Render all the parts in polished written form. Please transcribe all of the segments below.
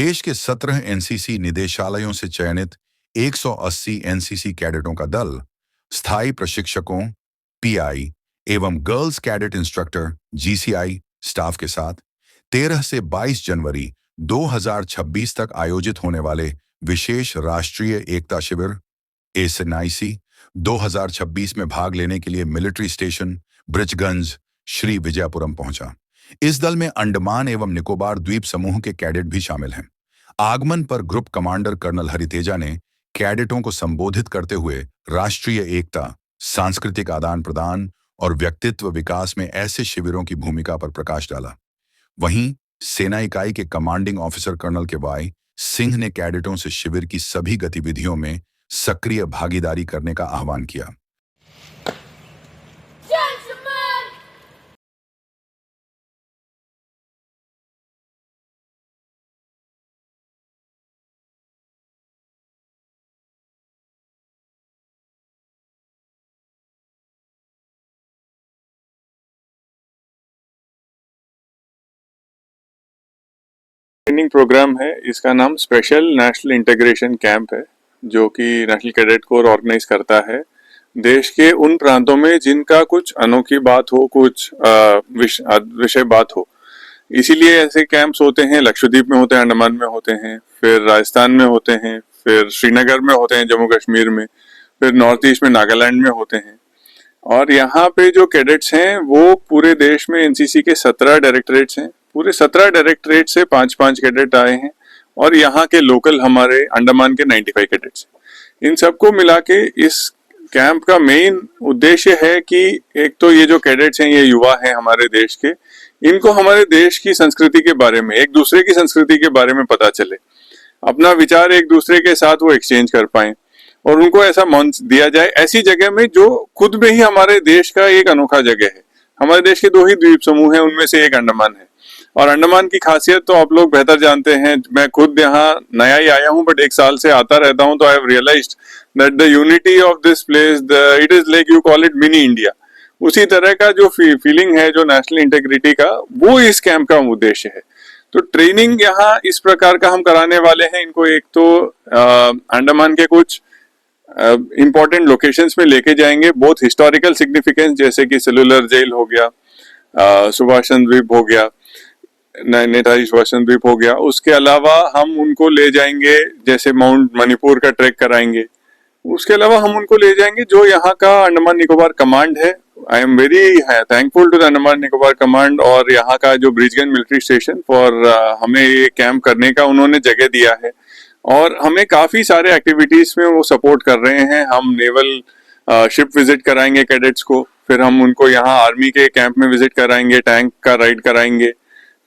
देश के 17 एनसीसी निदेशालयों से चयनित 180 एनसीसी कैडेटों का दल स्थायी प्रशिक्षकों, पीआई एवं girls cadet instructor GCI staff के साथ 13 से 22 जनवरी 2026 तक आयोजित होने वाले विशेष राष्ट्रीय एकता शिविर एसएनआईसी 2026 में भाग लेने के लिए मिलिट्री स्टेशन ब्रिजगंज श्री विजयपुरम पहुंचा। इस दल में अंडमान एवं निकोबार द्वीप समूह के कैडेट भी शामिल हैं। आगमन पर ग्रुप कमांडर कर्नल हरितेजा ने कैडेटों को संबोधित करते हुए राष्ट्रीय एकता, सांस्कृतिक आदान प्रदान और व्यक्तित्व विकास में ऐसे शिविरों की भूमिका पर प्रकाश डाला। वहीं सेना इकाई के कमांडिंग ऑफिसर कर्नल के वाई सिंह ने कैडेटों से शिविर की सभी गतिविधियों में सक्रिय भागीदारी करने का आह्वान किया। ट्रेनिंग प्रोग्राम है, इसका नाम स्पेशल नेशनल इंटीग्रेशन कैंप है, जो कि नेशनल कैडेट कोर ऑर्गेनाइज करता है देश के उन प्रांतों में जिनका कुछ अनोखी बात हो, कुछ विषय बात हो। इसीलिए ऐसे कैंप्स होते हैं, लक्षद्वीप में होते हैं, अंडमान में होते हैं, फिर राजस्थान में होते हैं, फिर श्रीनगर में होते हैं, जम्मू कश्मीर में, फिर नॉर्थ ईस्ट में नागालैंड में होते हैं। और यहाँ पे जो कैडेट्स हैं वो पूरे देश में एनसीसी के 17 डायरेक्टरेट्स हैं, पूरे 17 डायरेक्टरेट से 5-5 कैडेट आए हैं और यहाँ के लोकल हमारे अंडमान के 95 कैडेट्स। इन सबको मिला के इस कैंप का मेन उद्देश्य है कि एक तो ये जो कैडेट्स हैं ये युवा हैं हमारे देश के, इनको हमारे देश की संस्कृति के बारे में, एक दूसरे की संस्कृति के बारे में पता चले, अपना विचार एक दूसरे के साथ वो एक्सचेंज कर पाए और उनको ऐसा मंच दिया जाए ऐसी जगह में जो खुद में ही हमारे देश का एक अनोखा जगह है। हमारे देश के 2 ही द्वीप समूह हैं, उनमें से एक अंडमान है और अंडमान की खासियत तो आप लोग बेहतर जानते हैं। मैं खुद यहाँ नया ही आया हूँ, बट 1 साल से आता रहता हूँ, तो I have realised that the unity of this place, it is like you call it mini India. उसी तरह का जो फीलिंग है, जो नेशनल इंटीग्रिटी का, वो इस कैंप का उद्देश्य है। तो ट्रेनिंग यहाँ इस प्रकार का हम कराने वाले हैं इनको। एक तो अंडमान के कुछ इम्पोर्टेंट लोकेशंस में लेके जाएंगे, बोथ हिस्टोरिकल सिग्निफिकेंस जैसे कि सेलुलर जेल हो गया, सुभाष चंद्र द्वीप हो गया, नेताजी सुभाष चंद्र द्वीप हो गया। उसके अलावा हम उनको ले जाएंगे, जैसे माउंट मणिपुर का ट्रैक कराएंगे। उसके अलावा हम उनको ले जाएंगे जो यहाँ का अंडमान निकोबार कमांड है। I am very thankful to the Andaman Nicobar command और यहाँ का जो ब्रिजगंज मिलिट्री स्टेशन फॉर हमें ये कैंप करने का उन्होंने जगह दिया है और हमें काफी सारे एक्टिविटीज में वो सपोर्ट कर रहे हैं। हम नेवल शिप विजिट कराएंगे कैडेट्स को, फिर हम उनको यहाँ आर्मी के कैंप में विजिट कराएंगे, टैंक का राइड कराएंगे,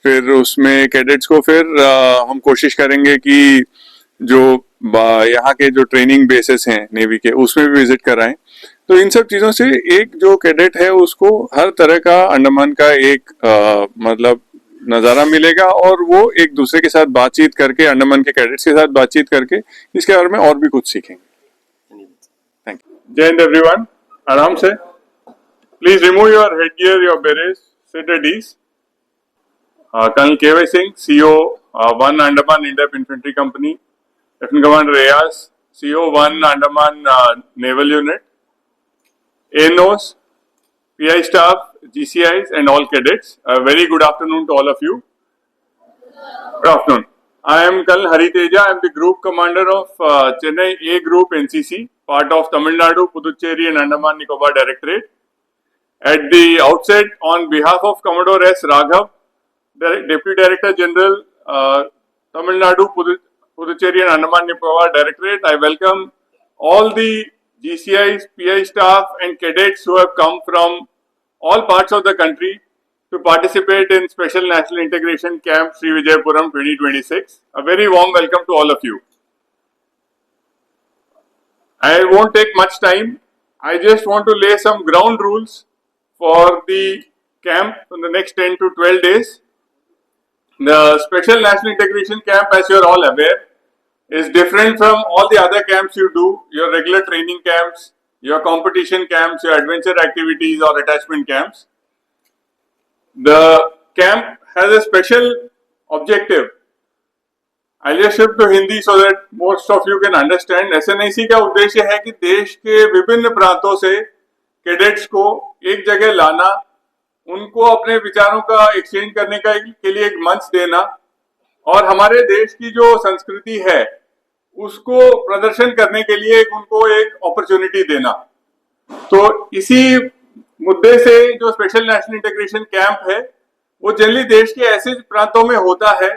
फिर उसमें कैडेट्स को फिर हम कोशिश करेंगे कि जो यहाँ के जो ट्रेनिंग बेसिस हैं नेवी के, उसमें भी विजिट कराएं। तो इन सब चीजों से एक जो कैडेट है उसको हर तरह का अंडमान का एक मतलब नजारा मिलेगा और वो एक दूसरे के साथ बातचीत करके, अंडमान के कैडेट्स के साथ बातचीत करके इसके बारे में और भी कुछ सीखेंगे। Thank you. Jai Hind everyone. आराम से please remove your headgear, your berets, sit at ease. Colonel K.Y. Singh, CO, 1 Andaman In-Depth Infantry Company, Lieutenant Commander Ayaz, CO, 1 Andaman Naval Unit, ANOs, PI staff, GCIs and all cadets. A very good afternoon to all of you. Good afternoon. I am Colonel Hariteja. I am the Group Commander of Chennai A Group NCC, part of Tamil Nadu, Puducherry and Andaman Nicobar Directorate. At the outset, on behalf of Commodore S. Raghav, Deputy Director General, Tamil Nadu, Puducherry and Andaman Nicobar Directorate, I welcome all the GCIs, PI staff and cadets who have come from all parts of the country to participate in Special National Integration Camp Sri Vijayapuram 2026. A very warm welcome to all of you. I won't take much time. I just want to lay some ground rules for the camp in the next 10 to 12 days. The Special National Integration Camp, as you are all aware, is different from all the other camps you do, your regular training camps, your competition camps, your adventure activities or attachment camps. The camp has a special objective I'll just shift to Hindi so that most of you can understand. SNIC का उद्देश्य है कि देश के विभिन्न प्रांतों से cadets को एक जगह लाना, उनको अपने विचारों का एक्सचेंज करने का के लिए एक मंच देना और हमारे देश की जो संस्कृति है उसको प्रदर्शन करने के लिए उनको एक अपॉर्चुनिटी देना। तो इसी मुद्दे से जो स्पेशल नेशनल इंटीग्रेशन कैंप है वो जनरली देश के ऐसे प्रांतों में होता है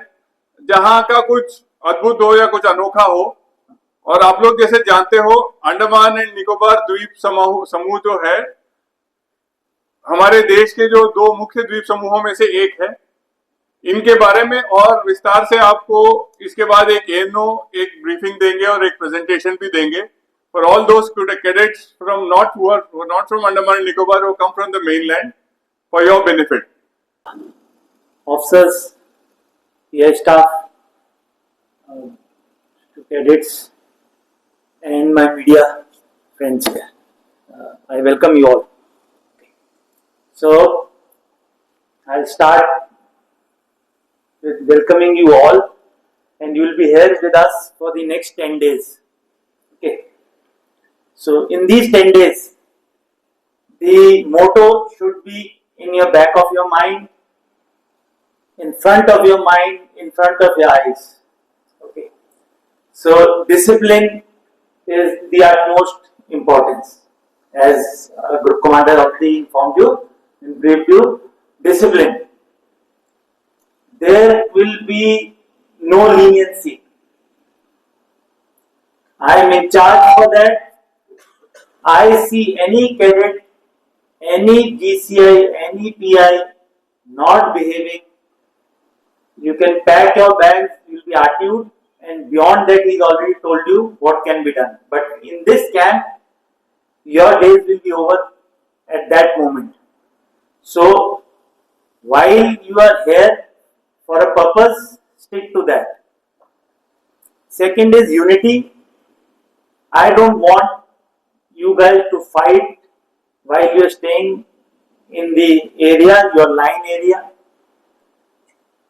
जहां का कुछ अद्भुत हो या कुछ अनोखा हो। और आप लोग जैसे जानते हो अंडमान एंड निकोबार द्वीप समूह जो है हमारे देश के जो दो मुख्य द्वीप समूहों में से एक है। इनके बारे में और विस्तार से आपको इसके बाद एक एक ब्रीफिंग देंगे और एक प्रेजेंटेशन भी देंगे for all those cadets from not from Andaman and Nicobar who come from the mainland for your benefit. Officers, PI staff, cadets, and my media friends here. I welcome you all. So, I'll start with welcoming you all, and you will be here with us for the next 10 days. Okay. So, in these 10 days, the motto should be in your back of your mind, in front of your mind, in front of your eyes. Okay. So discipline is the utmost importance. As Group Commander already informed you and briefed you, discipline. There will be no leniency. I am in charge for that. I see any cadet, any GCI, any PI not behaving, you can pack your bags, you will be RTU'd, and beyond that he's already told you what can be done. But in this camp, your days will be over at that moment. So, while you are here for a purpose, stick to that. Second is unity. I don't want you guys to fight while you are staying in the area, your line area.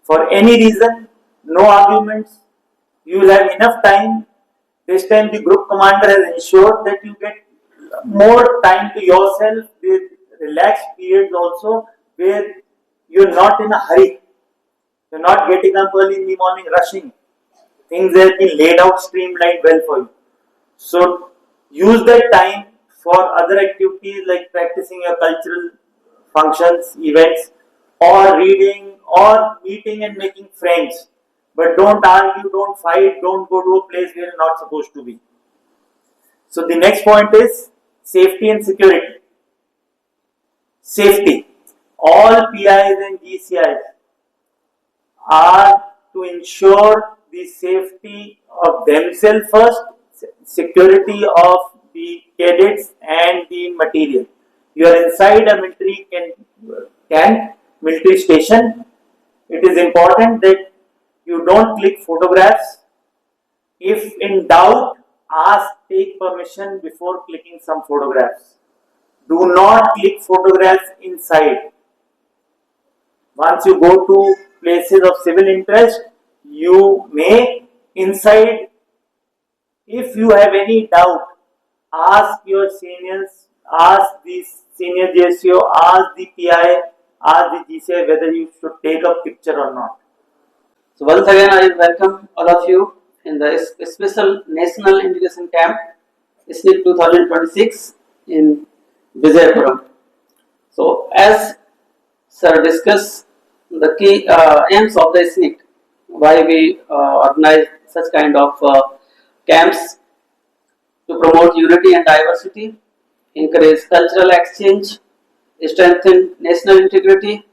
For any reason, no arguments. You will have enough time. This time the group commander has ensured that you get more time to yourself with relaxed periods also where you are not in a hurry. You are not getting up early in the morning rushing. Things have been laid out, streamlined well for you. So use that time for other activities like practicing your cultural functions, events, or reading, or meeting and making friends. But don't argue, don't fight, don't go to a place where you're not supposed to be. So the next point is safety and security. Safety. All PIs and GCIs are to ensure the safety of themselves first, security of the cadets and the material. You are inside a military camp, military station. It is important that you don't click photographs. If in doubt, take permission before clicking some photographs. Do not click photographs inside. Once you go to places of civil interest, you may inside. If you have any doubt, ask your seniors, ask the senior GSO, ask the PI, ask the GCI whether you should take a picture or not. So once again, I welcome all of you in the Special National Integration Camp, SNIC 2026 in Vijayapuram. So as Sir discussed the key aims of the SNIC, why we organize such kind of camps to promote unity and diversity, encourage cultural exchange, strengthen national integrity.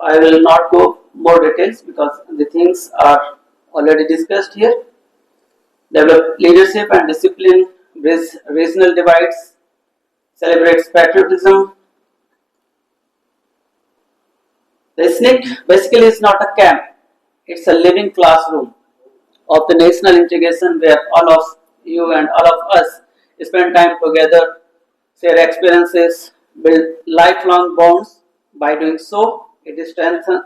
I will not go more details because the things are already discussed here. Develop leadership and discipline, bridge regional divides, celebrates patriotism. The SNIC basically is not a camp, it's a living classroom of the national integration where all of you and all of us spend time together, share experiences, build lifelong bonds. By doing so, it strengthens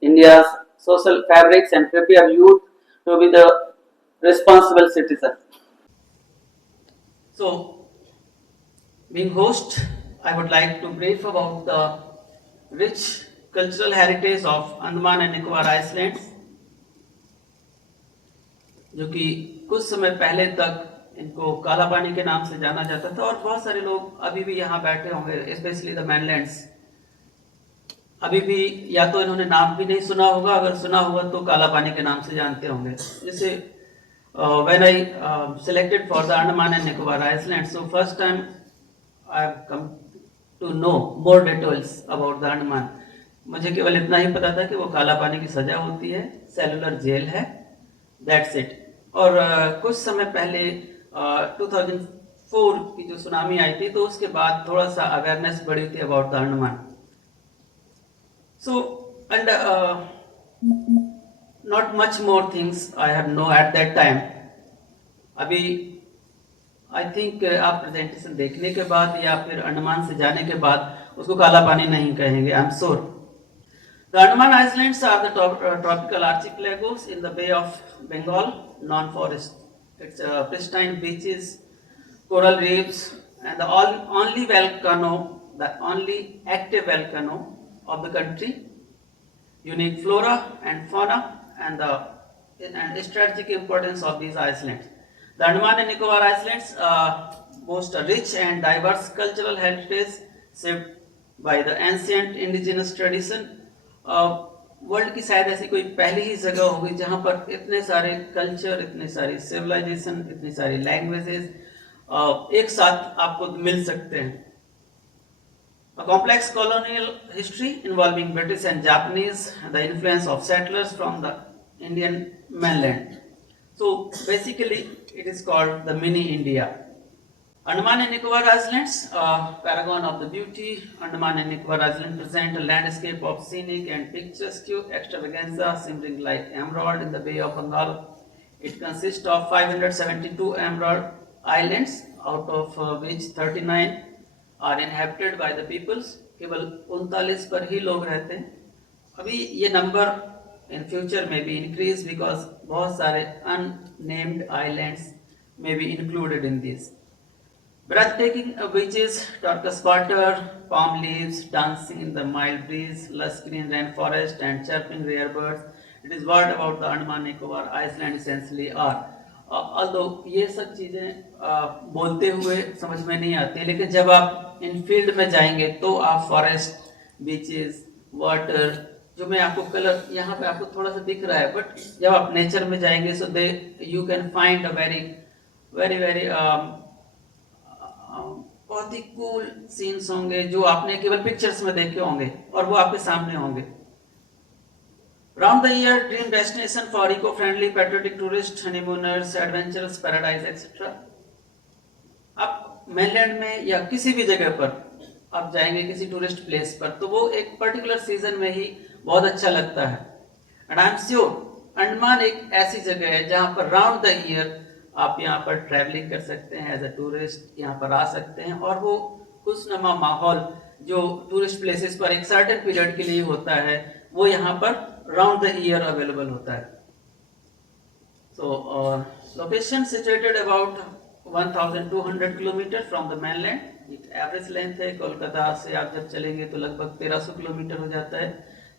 India's social fabrics and prepare youth to be the responsible citizen. So, being host, I would like to brief about the rich cultural heritage of Andaman and Nicobar Islands, जो कि कुछ समय पहले तक इनको काला पानी के नाम से जाना जाता था, और बहुत सारे लोग अभी भी यहाँ बैठे होंगे, स्पेशली द मैनलैंड्स, अभी भी या तो इन्होंने नाम भी नहीं सुना होगा, अगर सुना होगा तो काला पानी के नाम से जानते होंगे. जैसे when I selected for the Andaman and Nicobar Islands, so first time I have come to know more details about the Andaman. मुझे केवल इतना ही पता था कि वो काला पानी की सजा होती है, सेलुलर जेल है, दैट्स इट. और कुछ समय पहले 2004 की जो सुनामी आई थी, तो उसके बाद थोड़ा सा अवेयरनेस बढ़ी थी about the Andaman. So, and not much more things I have know at that time. अभी I think आप प्रेजेंटेशन देखने के बाद या फिर अंडमान से जाने के बाद उसको काला पानी नहीं कहेंगे, I am sure. The Andaman Islands are the tropical archipelagos in the Bay of Bengal, known for its pristine beaches, coral reefs, and the only active volcano of the country, unique flora and fauna, and strategic importance of these islands. The Andaman and Nicobar Islands boast a rich and diverse cultural heritage shaped by the ancient indigenous tradition. World की शायद ऐसी कोई पहली ही जगह होगी जहां पर इतने सारे कल्चर, इतने सारी सिविलाइजेशन, इतनी सारी लैंग्वेजेस एक साथ आपको मिल सकते हैं. A complex colonial history involving British and Japanese, and the influence of settlers from the Indian mainland. So basically, it is called the mini India. Andaman and Nicobar Islands, paragon of the beauty. Andaman and Nicobar Islands present a landscape of scenic and picturesque extravaganza, simmering like emerald in the Bay of Bengal. It consists of 572 emerald islands, out of which 39 are inhabited by the peoples. केवल 39 पर ही लोग रहते हैं. अभी ये number in future may be increased because बहुत सारे unnamed islands may be included in this. Breathtaking beaches, turquoise water, palm leaves dancing in the mild breeze, lush green rainforest, and chirping rare birds. It is what about the Andaman Nicobar Island essentially are. Although ये सब चीजें बोलते हुए समझ में नहीं आती, लेकिन जब आप इन फील्ड में जाएंगे तो आप फॉरेस्ट, बीचेस, वाटर, जो मैं आपको कलर यहाँ पे आपको थोड़ा सा दिख रहा है, बट जब आप नेचर में जाएंगे so they you can find a very बहुत ही कूल सीन्स होंगे जो आपने केवल पिक्चर्स में देखे होंगे और वो आपके सामने होंगे. Round the year dream destination for eco-friendly patriotic tourists, honeymooners, adventurous paradise, etc. आप मेनलैंड में या किसी भी जगह पर आप जाएंगे किसी टूरिस्ट प्लेस पर, तो वो एक पर्टिकुलर सीजन में ही बहुत अच्छा लगता है. And I am sure Andaman एक ऐसी जगह है जहां पर राउंड द ईयर आप यहाँ पर ट्रैवलिंग कर सकते हैं, एज अ टूरिस्ट यहाँ पर आ सकते हैं, और वो खुशनुमा माहौल जो टूरिस्ट प्लेसेस पर एक सर्टेन पीरियड के लिए होता है वो यहाँ पर राउंड द ईयर अवेलेबल होता है. सो location situated about 1200 kilometre from the mainland. Average length है. कोलकाता से आप जब चलेंगे तो लगभग 1300 किलोमीटर हो जाता है.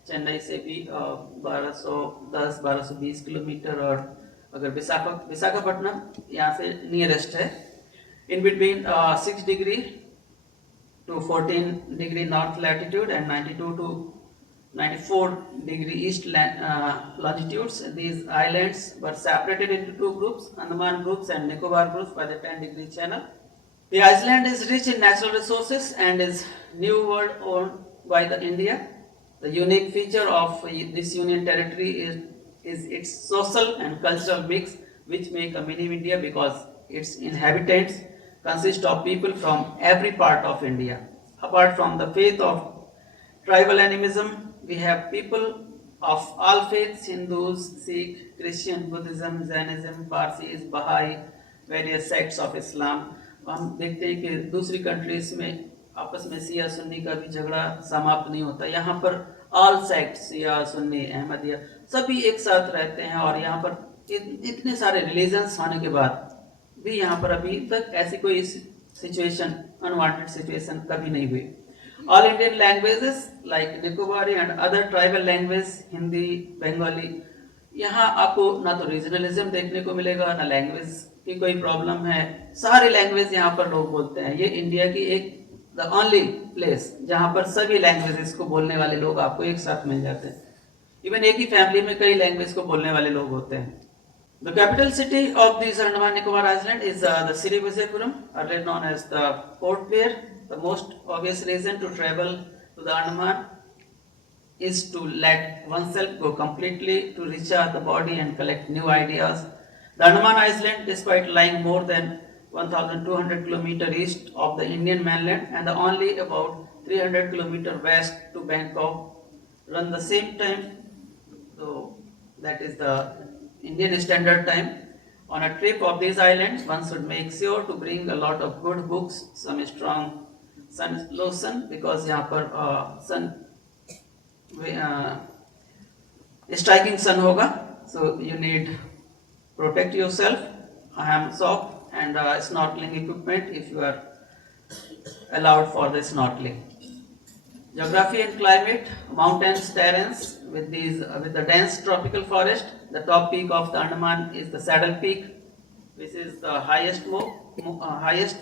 चेन्नई से भी 1210-1220 किलोमीटर, और अगर विशाखापट्टनम यहाँ से नियरेस्ट है. In between 6 degree to 14 degree north latitude and 92 to 94 degree east longitudes. These islands were separated into two groups, Andaman groups and Nicobar groups, by the 10-degree channel. The island is rich in natural resources and is New World owned by the India. The unique feature of this union territory is its social and cultural mix, which make a mini India because its inhabitants consist of people from every part of India. Apart from the faith of tribal animism, we have people of all faiths: Hindus, Sikh, Christian, Buddhism, Jainism, Parsis, Baha'i, various sects of Islam. हम देखते हैं कि दूसरी countries में आपस में सिया सुन्नी का भी झगड़ा समाप्त नहीं होता. यहाँ पर ऑल सेक्ट्स या सुन्नी अहमदिया सभी एक साथ रहते हैं, और यहाँ पर इतने सारे रिलीजन्स होने के बाद भी यहाँ पर अभी तक ऐसी कोई सिचुएशन, अनवांटेड सिचुएशन कभी नहीं हुई। All Indian languages like Nicobari and other tribal language, Hindi, Bengali, यहाँ आपको ना तो रीजनलिज्म देखने को मिलेगा, ना लैंग्वेज की कोई प्रॉब्लम है। सारी लैंग्वेज यहाँ पर लोग बोलते हैं। ये इंडिया की एक द ओनली प्लेस जहाँ पर सभी लैंग्वेजेस को बोलने वाले लोग आपको एक साथ मिल जाते हैं। इवन एक ही फैमिली में कई लैंग्वेज को बोलने वाले लोग होते हैं। The capital city of these Andaman Nicobar Island is the Sri Vijayapuram, earlier known as the Port Blair. The most obvious reason to travel to the Andaman is to let oneself go completely, to recharge the body and collect new ideas. The Andaman Island, despite lying more than 1,200 km east of the Indian mainland and only about 300 km west to Bangkok, run the same time, so that is the Indian Standard Time. On a trip of these islands, one should make sure to bring a lot of good books, some strong sun lotion, because यहाँ पर sun striking sun होगा, so you need protect yourself, ham sock and snorkeling equipment if you are allowed for the snorkeling. Geography and climate: mountains, terrains with the dense tropical forest. The top peak of the Andaman is the Saddle Peak, which is the highest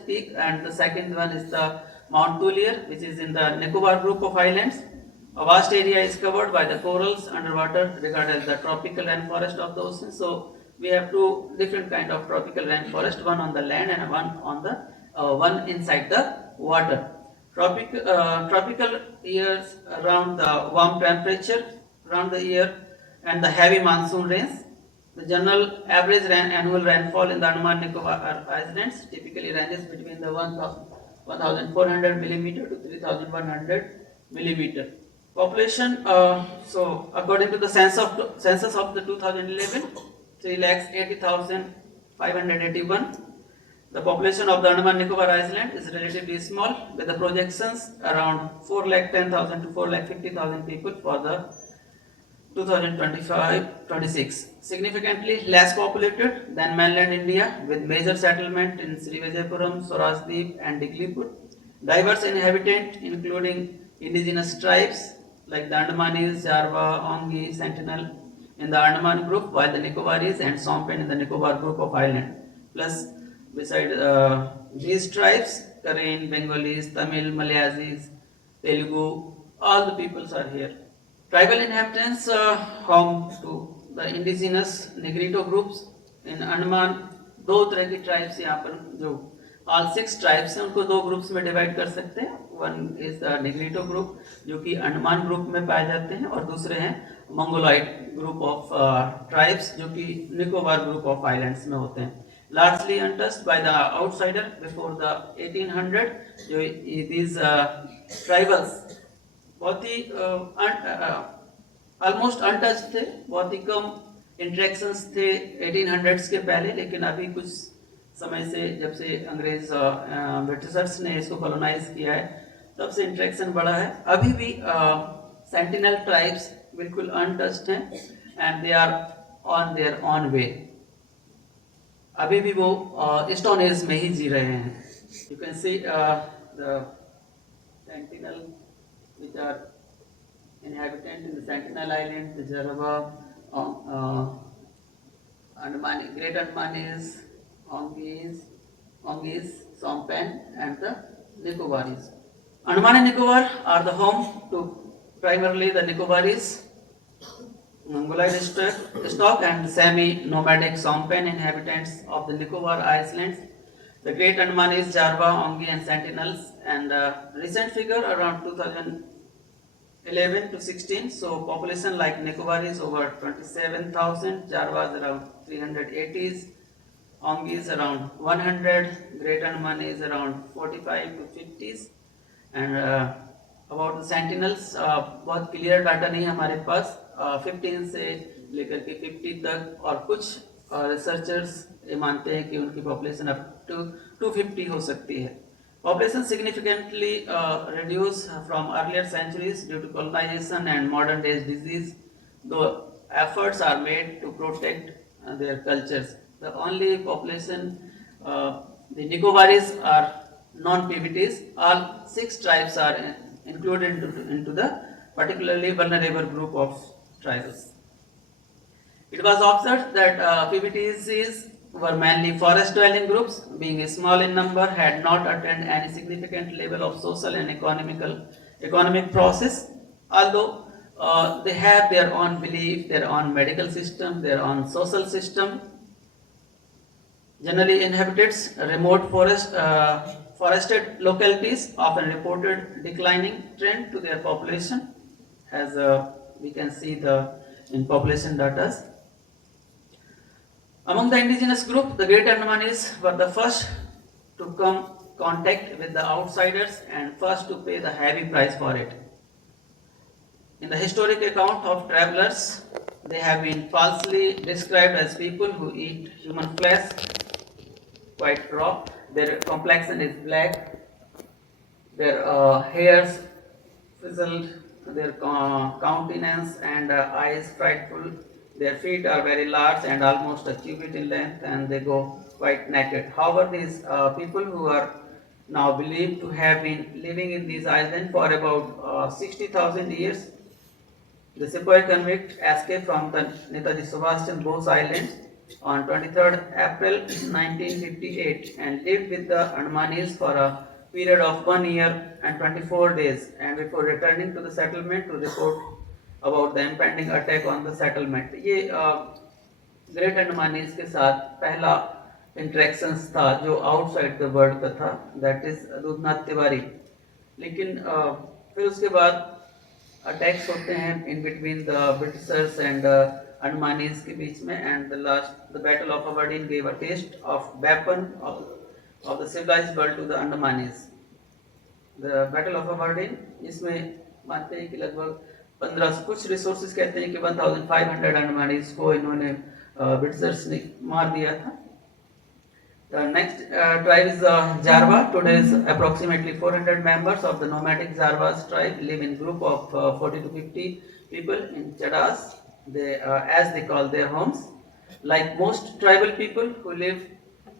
peak, and the second one is the Mount Tulier, which is in the Nicobar group of islands. A vast area is covered by the corals underwater, regarded as the tropical rainforest of the ocean. So we have two different kind of tropical rainforest, one on the land and one on the one inside the water. Tropical years around the warm temperature around the year and the heavy monsoon rains. The general average annual rainfall in the Andaman Nicobar Islands typically ranges between the 1,400 millimeter to 3,100 millimeter. Population, so according to the census of the 2011, 3,80,581. The population of the Andaman Nicobar Island is relatively small, with the projections around 4,10,000 to 4,50,000 people for the 2025-26. Significantly less populated than mainland India, with major settlement in Sri Vijayapuram, Swarajdeep and Diglipur. Diverse inhabitant including indigenous tribes like the Andamanis, Jarva, Ongi, Sentinel in the Andaman group, while the Nicobaris and Sompen in the Nicobar group of island. Plus, beside these tribes, Karen, Bengalis, Tamil, Malayasis, Telugu, all the peoples are here. Tribal inhabitants home to the indigenous Negrito groups in Andaman. दो तरह की tribes यहाँ पर जो all 6 tribes हैं उनको दो groups में डिवाइड कर सकते हैं. वन इज द निग्रीटो ग्रुप जो कि अंडमान ग्रुप में पाए जाते हैं, और दूसरे हैं मंगोलाइड ग्रुप ऑफ ट्राइब्स जो कि निकोबार ग्रुप ऑफ आइलैंड्स में होते हैं. Largely untouched by the outsider before the 1800, जो these tribals बहुत ही ऑलमोस्ट अनटच्ड थे, बहुत ही कम इंटरेक्शंस थे 1800s के पहले. लेकिन अभी कुछ समय से जब से अंग्रेज ब्रिटिशर्स ने इसको कॉलोनाइज किया है तब से इंटरेक्शन बढ़ा है. अभी भी सेंटिनल ट्राइब्स बिल्कुल अनटच्ड हैं and they are on their own way. अभी भी वो स्टोन एज में ही जी रहे हैं. You can see the sentinel which are inhabitant in the Sentinel Island, the Jarava, Andamani, Great Andamanis, Ongis, Sompen and the Nicobaris. Andaman and Nicobar are the home to primarily the Nicobaris, Mongoloid stock and semi-nomadic Sompen inhabitants of the Nicobar Islands. The Great Andamanis, Jarva, Ongi and Sentinels, and recent figure around 2011 to 16. So population like Nicobaris over 27,000, Jarvas around 380s, Ongis around 100, Great Andamanis around 45 to 50s, and about the Sentinels बहुत clear data नहीं है हमारे पास. 15 से लेकर के 50 तक, और कुछ रिसर्चर्स ये मानते हैं कि उनकी पॉपुलेशन अप टू 250 हो सकती है. Population significantly reduced from earlier centuries due to colonization and modern day disease, though efforts are made to protect their cultures. The only population, the Nicobaris are non-PVTs. All 6 tribes are included into the particularly vulnerable group of tribes. It was observed that PBTCs were mainly forest-dwelling groups, being small in number, had not attained any significant level of social and economic process. Although they have their own belief, their own medical system, their own social system, generally inhabits remote forested localities, often reported declining trend to their population, as we can see the in population data. Among the indigenous group, the Great Andamanis were the first to come contact with the outsiders and first to pay the heavy price for it. In the historic account of travelers, they have been falsely described as people who eat human flesh, quite raw. Their complexion is black, their hairs frizzled, their countenance and eyes frightful. Their feet are very large and almost a cubit in length, and they go quite naked. However, these people who are now believed to have been living in these islands for about 60,000 years, the sepoy convict escaped from the Netaji Subhash Chandra Bose Island on 23rd April 1958 and lived with the Andamanis for a period of 1 year and 24 days, and before returning to the settlement to report about the impending attack on the settlement. ये great Andamanese के साथ पहला interactions था जो outside the world का था, that is Rudranath Tiwari. लेकिन फिर उसके बाद अटैक्स होते हैं in between the Britishers and Andamanese के बीच में, and the last the battle of Aberdeen gave a test of weapon of the civilised world to the Andamanese. The battle of Aberdeen, इसमें मानते हैं कि लगभग 15, कुछ रिसोर्सेज कहते हैं कि 1500 अंडमानीज को इन्होंने ब्रिटिशर्स ने मार दिया था. The next tribe is Jarva. Today is approximately 400 members of the nomadic Jarvas tribe live in group of 40 to 50 people in Chadas, as they call their homes. Like most tribal people who live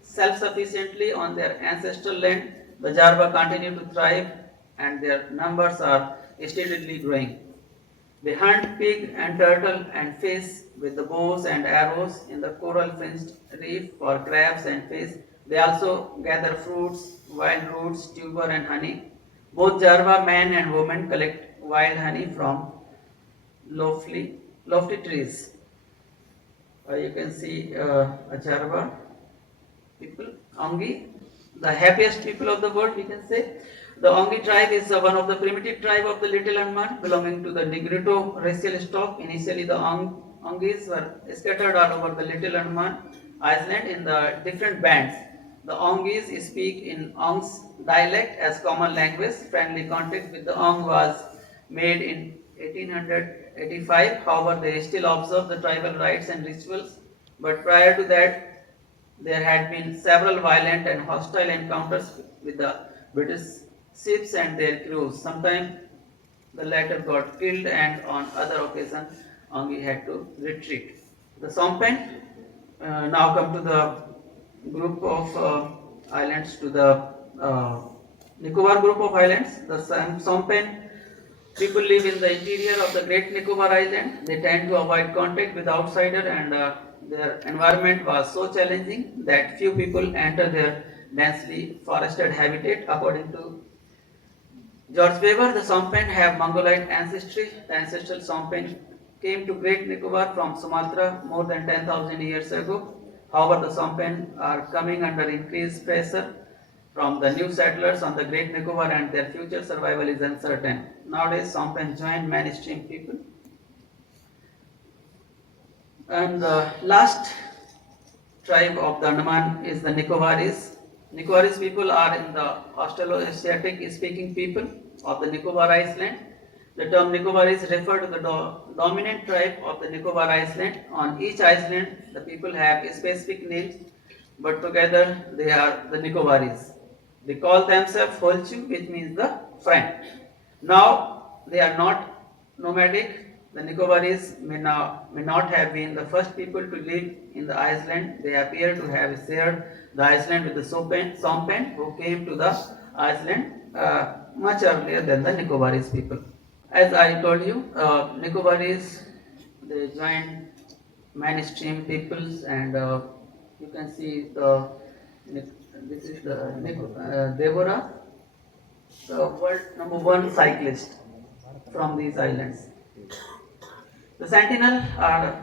self-sufficiently on their ancestral land, the Jarva continue to thrive and their numbers are steadily growing. They hunt pig and turtle and fish with the bows and arrows in the coral-fringed reef for crabs and fish. They also gather fruits, wild roots, tuber and honey. Both Jarva men and women collect wild honey from lofty trees. You can see a Jarva people, Ongi, the happiest people of the world, we can say. The Ongi tribe is one of the primitive tribe of the Little Andaman, belonging to the Negrito racial stock. Initially, the Ongis were scattered all over the Little Andaman island in the different bands. The Ongis speak in Ong's dialect as common language. Friendly contact with the Ong was made in 1885. However, they still observe the tribal rites and rituals. But prior to that, there had been several violent and hostile encounters with the British ships and their crews. Sometimes the latter got killed, and on other occasions, Ongi had to retreat. The Sompen now come to the group of islands, to the Nicobar group of islands. The Sompen people live in the interior of the Great Nicobar Island. They tend to avoid contact with outsider, and their environment was so challenging that few people enter their densely forested habitat. According to George Weber, the Sompen have Mongoloid ancestry. The ancestral Sompen came to Great Nicobar from Sumatra more than 10,000 years ago. However, the Sompen are coming under increased pressure from the new settlers on the Great Nicobar, and their future survival is uncertain. Nowadays, Sompen join mainstream people. And the last tribe of the Andaman is the Nicobaris. Nicobaris people are in the Australo-Asiatic speaking people of the Nicobar Island. The term Nicobaris refer to the dominant tribe of the Nicobar Island. On each island, the people have specific names, but together they are the Nicobaris. They call themselves Holchu, which means the friend. Now they are not nomadic. The Nicobaris may not have been the first people to live in the Iceland. They appear to have shared the Iceland with the Sompen, who came to the Iceland much earlier than the Nicobaris people. As I told you, Nicobaris, they joined mainstream peoples, and you can see this is the Deborah, the world number one cyclist from these islands. The Sentinel are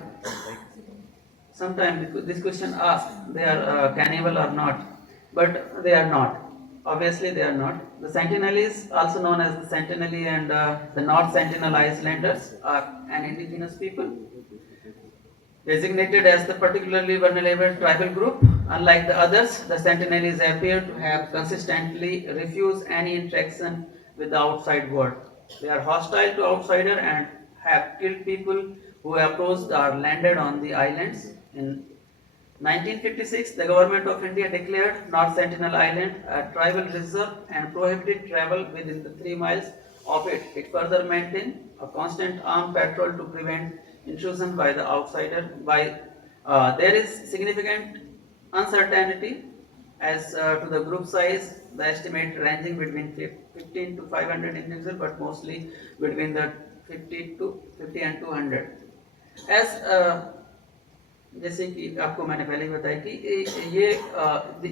sometimes this question asked they are cannibal or not, but they are not. Obviously, they are not. The Sentinel is also known as the Sentinelese, and the North Sentinel Icelanders are an indigenous people designated as the particularly vulnerable tribal group. Unlike the others, the Sentinelese appear to have consistently refused any interaction with the outside world. They are hostile to outsiders and have killed people who approached or landed on the islands. In 1956, the government of India declared North Sentinel Island a tribal reserve and prohibited travel within the 3 miles of it. It further maintained a constant armed patrol to prevent intrusion by the outsider. There is significant uncertainty as to the group size, the estimate ranging between 15 to 500 individuals, but mostly between the 50 and 200. As जैसे कि आपको मैंने पहले ही बताया कि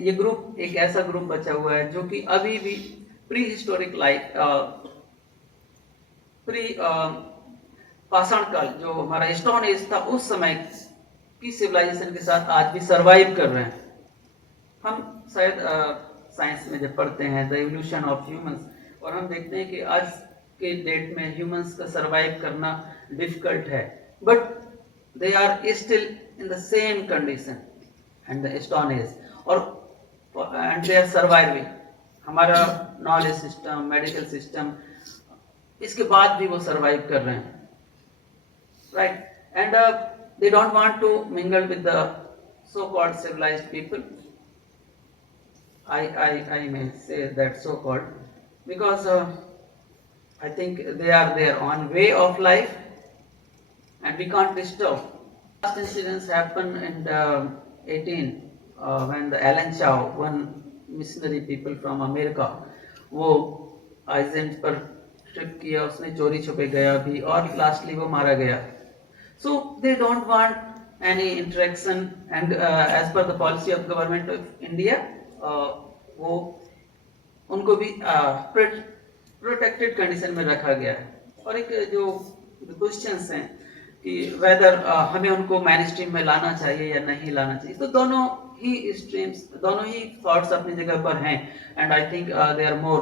ये group एक ऐसा ग्रुप बचा हुआ है जो कि अभी भी प्री हिस्टोरिक लाइफ प्री पाषाण काल जो हमारा स्टोन एज था उस समय की सिविलाइजेशन के साथ आज भी सरवाइव कर रहे हैं. हम शायद साइंस में जब पढ़ते हैं द इवोल्यूशन ऑफ ह्यूमंस, और हम देखते हैं कि आज के डेट में ह्यूमंस का सरवाइव करना डिफिकल्ट है, but they are still in the same condition and the stone age, and they are surviving. हमारा नॉलेज सिस्टम, मेडिकल सिस्टम, इसके बाद भी वो सरवाइव कर रहे हैं, right? And they don't want to mingle with the so-called civilized people. I may say that so-called because I think they are their own way of life and we can't disturb. Last incidents happened in 18 when the Alan Chow, one missionary people from America, वो Iceland पर trip किया, उसने चोरी छुपे गया भी और lastly वो मारा गया. So they don't want any interaction and as per the policy of government of India, वो उनको भी प्रोटेक्टेड कंडीशन में रखा गया है. और एक जो क्वेश्चंस हैं कि वेदर हमें उनको मेन स्ट्रीम में लाना चाहिए या नहीं लाना चाहिए, तो दोनों ही स्ट्रीम्स, दोनों ही थॉट्स अपनी जगह पर हैं and I think they are more.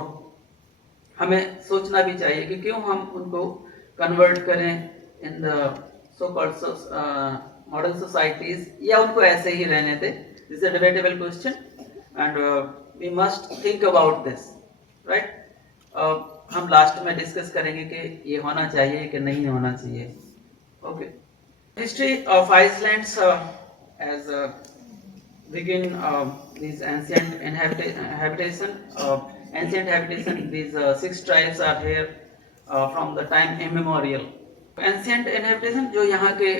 हमें सोचना भी चाहिए कि क्यों हम उनको कन्वर्ट करें in the so called modern societies या उनको ऐसे ही रहने दें. This is a debatable question and we must think about this, right? हम लास्ट में डिस्कस करेंगे कि ये होना चाहिए कि नहीं होना चाहिए. Okay. History of Iceland's as begin these ancient habitation. Ancient habitation. These 6 tribes are here from the time immemorial. Ancient inhabitation जो यहाँ के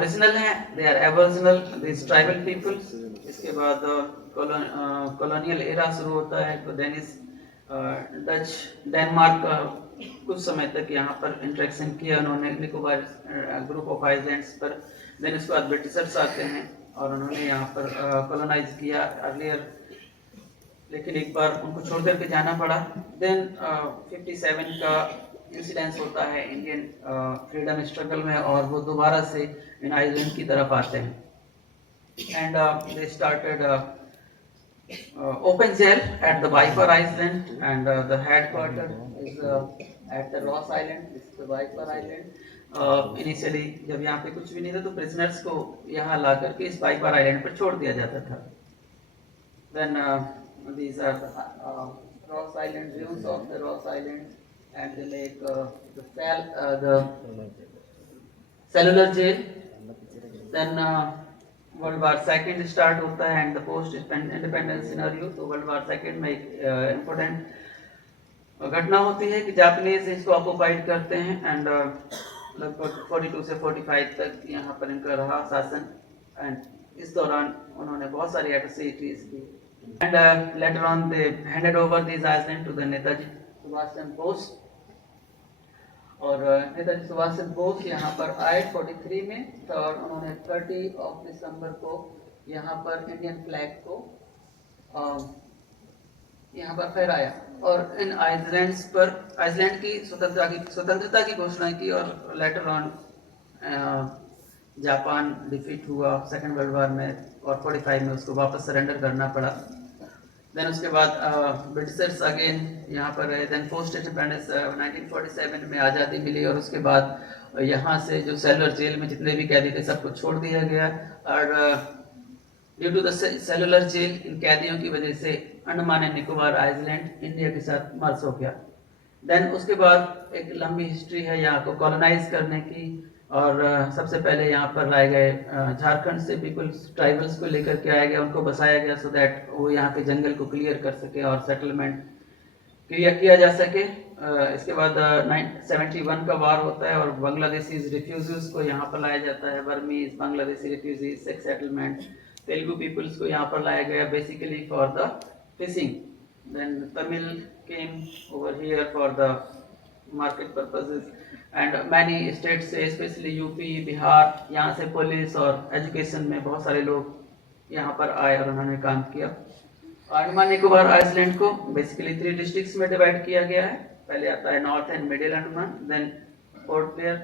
original हैं, they are aboriginal, these tribal peoples. इसके बाद colonial era शुरू होता है, तो Danish, डच, डेनमार्क का कुछ समय तक यहाँ पर इंटरेक्शन किया उन्होंने निकोबार ग्रुप ऑफ आइलैंड्स पर. देन उसके बाद ब्रिटिशर्स आते हैं और उन्होंने यहाँ पर कॉलोनाइज किया अर्लियर, लेकिन एक बार उनको छोड़ करके जाना पड़ा. देन 57 का इंसिडेंस होता है इंडियन फ्रीडम स्ट्रगल में और वो दोबारा से इन आइलैंड की तरफ आते हैं and they started open jail at the Viper Island and the headquarters is at the Ross Island. This is the Viper Island. Initially जब यहाँ पे कुछ भी नहीं था तो prisoners को यहाँ ला करके इस Viper Island पर छोड़ दिया जाता था. Then these are the Ross Island, ruins of the Ross Island and the lake, the cellular jail. Then world war second start होता है and the post independence scenario. तो वर्ल्ड वार सेकंड में एक इम्पोर्टेंट घटना होती है कि Japanese इसको ऑक्युपाइड करते हैं एंड लगभग 42 से 45 तक यहाँ पर इनका रहा शासन एंड इस दौरान उन्होंने बहुत सारी एट्रोसिटीज की and later on they handed over this island to the Netaji Subhash Chandra Bose. और नेताजी सुभाष चंद्र बोस यहाँ पर आए 43 में तो और उन्होंने 30 दिसंबर को यहाँ पर इंडियन फ्लैग को यहाँ पर फहराया और इन आइलैंड्स पर आइसलैंड की स्वतंत्रता की घोषणा की और लेटर ऑन जापान डिफीट हुआ सेकेंड वर्ल्ड वॉर में और 45 में उसको वापस सरेंडर करना पड़ा। देन उसके बाद ब्रिटिशर्स अगेन यहाँ पर रहे। देन पोस्ट इंडिपेंडेंस 1947 में आज़ादी मिली और उसके बाद यहाँ से जो सेलुलर जेल में जितने भी कैदी थे सबको छोड़ दिया गया और due to the cellular jail इन कैदियों की वजह से Andaman and Nicobar island India के साथ मर्ज हो गया। देन उसके बाद एक लंबी हिस्ट्री है यहाँ को कॉलोनाइज करने की और सबसे पहले यहाँ पर लाए गए झारखंड से पीपल्स ट्राइबल्स को लेकर के आया गया, उनको बसाया गया सो दैट वो यहाँ के जंगल को क्लियर कर सके और सेटलमेंट क्लियर किया जा सके। इसके बाद 1971 का वार होता है और बांग्लादेशी रिफ्यूजीज को यहाँ पर लाया जाता है। Burmese Bangladeshi refugees sex settlement Telugu peoples को यहाँ पर लाया गया basically for the fishing. Then Tamil came over here for the market purposes and many state से स्पेशली यूपी बिहार यहाँ से पुलिस और एजुकेशन में बहुत सारे लोग यहाँ पर आए और उन्होंने काम किया। अंडमान निकोबार आइलैंड को बेसिकली 3 डिस्ट्रिक्ट्स में डिवाइड किया गया है। पहले आता है north and middle Andaman, then Port Blair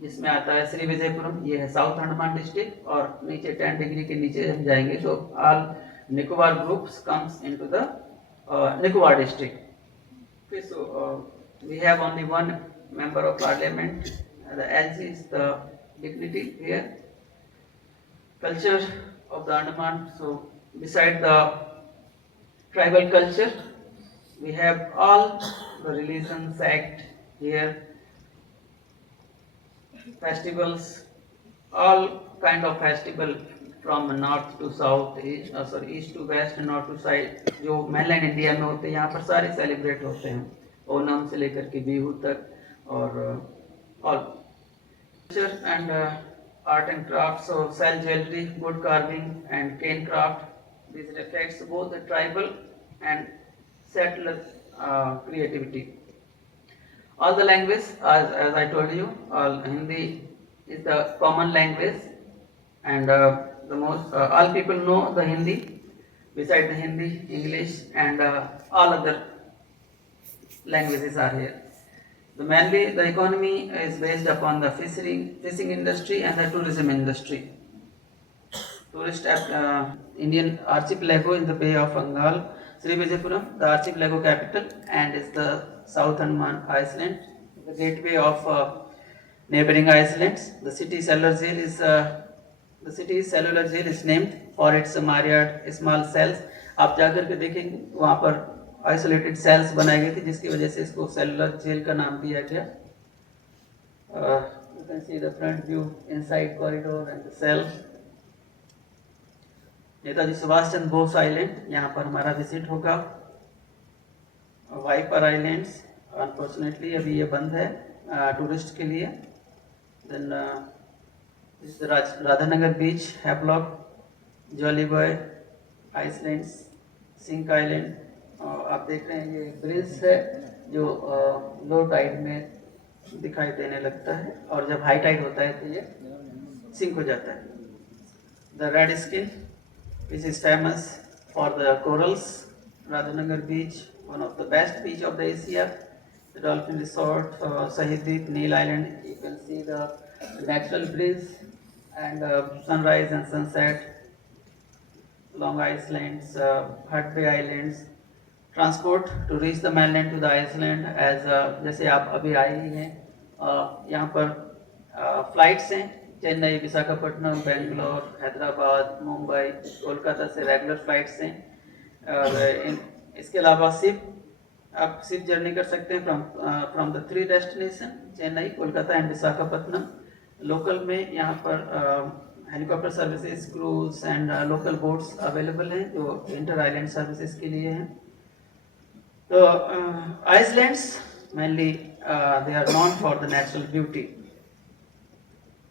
जिसमें आता है श्री विजयपुरम, ये है साउथ अंडमान डिस्ट्रिक्ट और नीचे 10 डिग्री के नीचे हम जाएंगे तो all Nicobar groups comes into the Nicobar district. Okay, so we have only one member of parliament. The LC is the dignity here. Culture of the Andaman. So beside the tribal culture, we have all the religions act here. Festivals, all kind of festival from north to south, east to west, north to south जो mainland India में होते हैं यहाँ पर सारे celebrate होते हैं, ओनम से लेकर के बिहू तक और all culture and art and craft. So shell jewellery, wood carving and cane craft, this reflects both the tribal and settler creativity. All the language, as I told you, all Hindi is the common language, and the most all people know the Hindi. Beside the Hindi, English and all other languages are here. Mainly, the economy is based upon the fishing industry and the tourism industry. Tourist Indian archipelago in the Bay of Bengal, Sri Vijayapuram, the archipelago capital, and is the South Andaman Island, the gateway of neighboring islands. The city cellular jail is named for its myriad small cells. आप जाकर के देखेंगे वहाँ पर isolated sales बनाए गए थे जिसकी वजह से इसको सेलुलर जेल का नाम दिया गया। You can see the front view inside corridor and the cell. Netaji Subhash Chandra Bose island यहाँ पर हमारा विजिट होगा। वाइपर आइलैंड्स अनफॉर्चुनेटली अभी ये बंद है टूरिस्ट के लिए। Then Radhanagar beach, Havelock, Jolly Buoy islands, Cinque island. आप देख रहे हैं ये ब्रिज है जो लो टाइड में दिखाई देने लगता है और जब हाई टाइड होता है तो ये सिंक हो जाता है। The red skin which is famous for the corals. Radhanagar beach, one of the best beach of the Asia. The Dolphin Resort, Sahid Deep, Neil Island. You can see the natural breeze and sunrise and sunset. Long Islands, Hut Bay Islands. Transport to reach the mainland to the Iceland as जैसे आप अभी आए ही हैं यहाँ पर flights हैं चेन्नई, विशाखापट्टनम, बेंगलोर, हैदराबाद, मुंबई, कोलकाता से regular flights हैं। और इसके अलावा आप सिर्फ जर्नी कर सकते हैं from the 3 destination Chennai, Kolkata and Visakhapatnam. Local में यहाँ पर helicopter services, cruise and local boats available हैं जो इंटर आइलैंड सर्विसेज के लिए हैं. तो islands mainly they are known for the natural beauty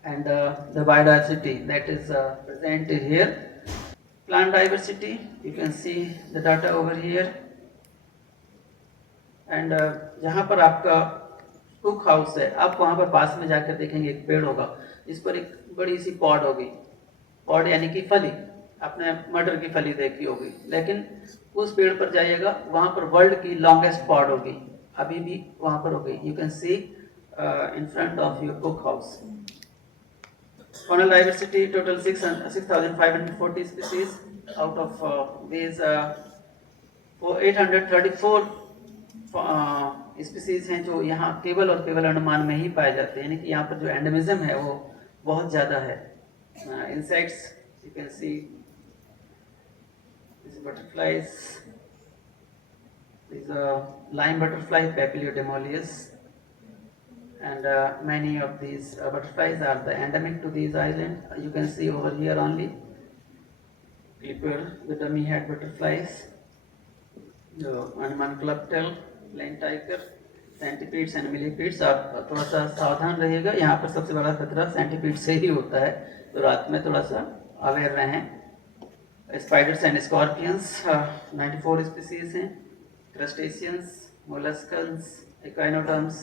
and the biodiversity that is present here. Plant diversity, you can see the data over here. And जहाँ पर आपका cook house है, आप वहाँ पर पास में जाकर देखेंगे एक पेड़ होगा जिस पर एक बड़ी सी पॉड होगी. पॉड यानी कि फली, आपने मटर की फली देखी होगी, लेकिन उस पेड़ पर जाइएगा, वहाँ पर वर्ल्ड की लॉन्गेस्ट पॉड होगी, अभी भी वहाँ पर होगी. You can see in front of your cook house. Faunal diversity total 6,540 species. Out of these 834 species हैं जो यहाँ केवल और केवल अंडमान में ही पाए जाते हैं, यानी कि यहाँ पर जो एंडेमिज्म है वो बहुत ज़्यादा है. Insects, you can see this butterflies, this line butterfly Papiliodomolius, and many of these butterflies are the endemic to these islands. You can see over here only clipper, the dummy head butterflies, the Andaman clubtail, plain tiger, centipedes and millipedes. आप थोड़ा सा सावधान रहिएगा, यहाँ पर सबसे बड़ा खतरा सेंटीपीड से ही होता है, तो रात में थोड़ा सा अवेयर रहें. स्पाइडर्स एंड स्कॉर्पियंस 94 स्पीसीज हैं. क्रस्टेशियंस, मोलस्कन्स, इकाइनोडर्म्स,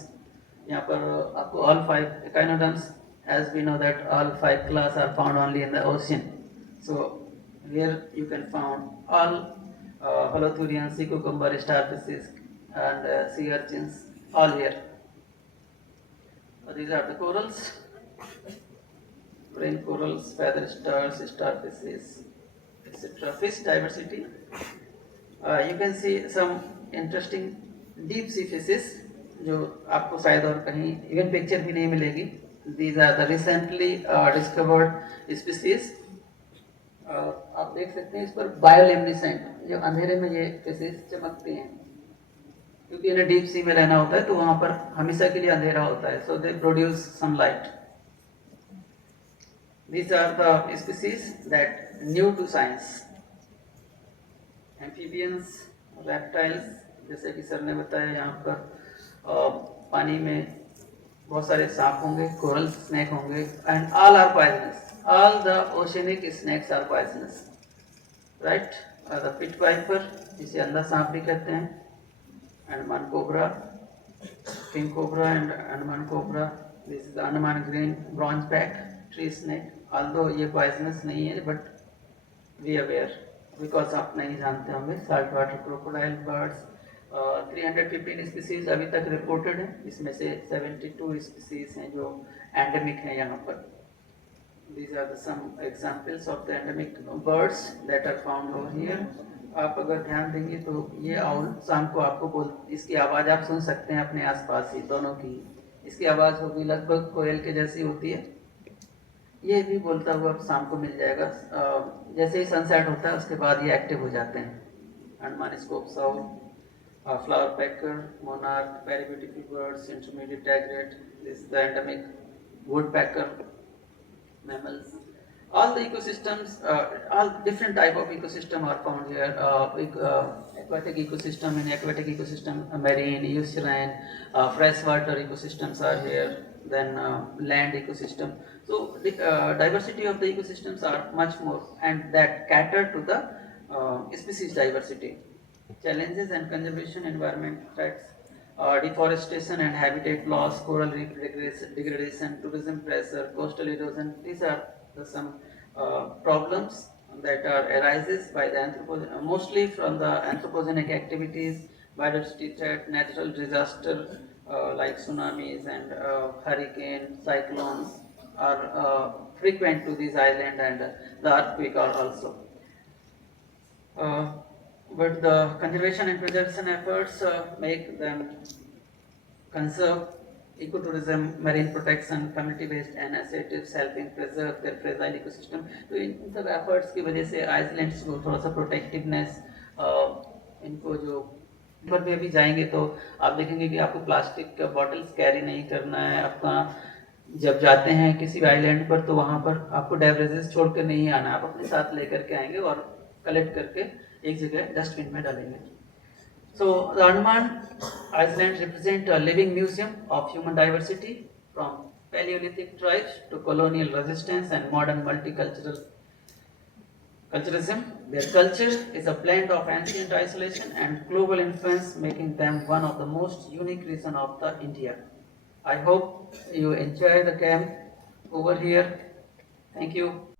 यहाँ पर आपको all 5 echinoderms, as we know that all 5 class are found only in the ocean. So here you can found all holothurians, sea cucumber, starfishes and sea urchins, all here. So these are the corals, brain corals, feather stars, starfishes, etc. Fish diversity. You can see some interesting deep sea fishes जो आपको शायद और कहीं even picture भी नहीं मिलेगी. These are the recently discovered species. आप देख सकते हैं इस पर बायोलेमिनेसेंट, जो अंधेरे में ये फिशेज चमकती हैं, क्योंकि इन्हें डीप सी में रहना होता है, तो वहाँ पर हमेशा के लिए अंधेरा होता है. So they produce sunlight. These are the species that new to science. Amphibians, reptiles, जैसे कि सर ने बताया, यहाँ पर पानी में बहुत सारे सांप होंगे, कोरल स्नेक होंगे, and all are poisonous. All the oceanic snakes are poisonous, right. The pit viper, जिसे अंधा सांप भी कहते हैं, Andaman cobra, king cobra and Andaman cobra. This is Andaman green bronze back tree snake. Although ये पॉइजनस नहीं है, बट वी अवेयर बिकॉज आप नहीं जानते होंगे. Salt water crocodile birds, 315 species अभी तक रिपोर्टेड हैं, इसमें से 72 स्पीसीज हैं जो एंडेमिक हैं यहाँ पर. These are the some examples of the endemic birds that are found over here. आप अगर ध्यान देंगे तो ये आउल शाम को आपको इसकी आवाज़ आप सुन सकते हैं अपने आसपास ही, दोनों की. इसकी आवाज़ होगी लगभग कोयल के जैसी होती है. ये भी बोलता हुआ शाम को मिल जाएगा. जैसे ही सनसेट होता है उसके बाद ये एक्टिव हो जाते हैं. Andaman scope Saul, flower pecker, monarch, very beautiful birds, intermediate egret. This is the endemic woodpecker mammals. All the ecosystems, all different type of ecosystem are found here. Aquatic ecosystem, in aquatic ecosystem, marine, userine, freshwater ecosystems are here. Then land ecosystem. So the diversity of the ecosystems are much more, and that cater to the species diversity. Challenges and conservation environment threats, deforestation and habitat loss, coral reef degradation, tourism pressure, coastal erosion. These are some problems that are arises by the mostly from the anthropogenic activities, biodiversity threat, natural disaster like tsunamis and hurricane, cyclones are frequent to these islands, and the earthquake are also. But the conservation and preservation efforts make them conserve ecotourism, marine protection, community-based initiatives helping preserve their fragile ecosystem. तो इन सब efforts की वजह से islands को थोड़ा सा protectiveness, इनको जो पर भी अभी जाएंगे तो आप देखेंगे कि आपको प्लास्टिक का बॉटल्स कैरी नहीं करना है, आपका जब जाते हैं किसी आइलैंड पर तो वहाँ पर आपको बेवरेजेस छोड़ कर नहीं आना, आप अपने साथ लेकर के आएंगे और कलेक्ट करके एक जगह डस्टबिन में डालेंगे. So the Andaman Islands represent a living museum of human diversity, from Paleolithic tribes to colonial resistance and modern multiculturalism. Their culture is a blend of ancient isolation and global influence, making them one of the most unique regions of the India. I hope you enjoy the camp over here. Thank you.